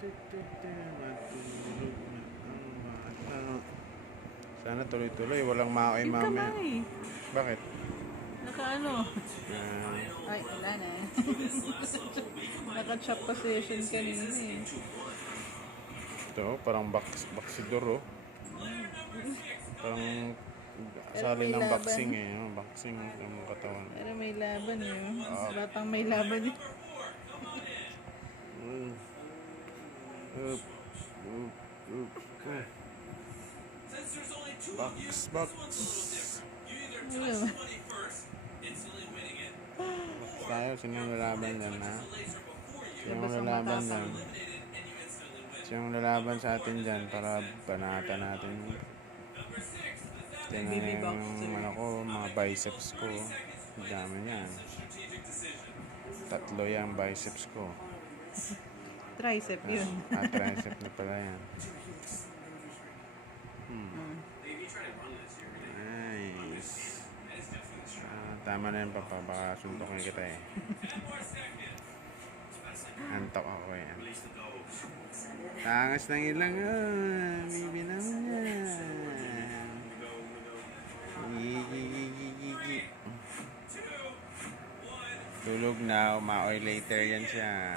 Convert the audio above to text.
Matulog na ang bata. Sana tuloy-tuloy, walang maoy Yung mamaya. kamay. Bakit? Naka-ano? Ah, Ay, wala na eh. Naka-chop position kanina eh. ito, parang baksidor, oh. Parang Pero sali may ng laban. boxing eh. Oh, boxing ng katawan. Pero may laban yun. Batang may laban yun. Up, up, up, up. Box. Ano? Tayo, sino yung lalaban dyan, ha? Sino yung Labas ang lalaban dyan? matapang. Sino yung lalaban sa atin dyan para banata natin? Tingnan Baby yung boxer. ano ko, mga biceps ko. Ang dami niyan. 3 yung biceps ko. Tricep yun. Tricep na pala yan. Nice. Tama na yan, papa. Baka suntukin kita eh. Antok ako eh. Tangas ng ilang. Bibi naman yan. Gigi. Tulog na. Umaoy later yan siya.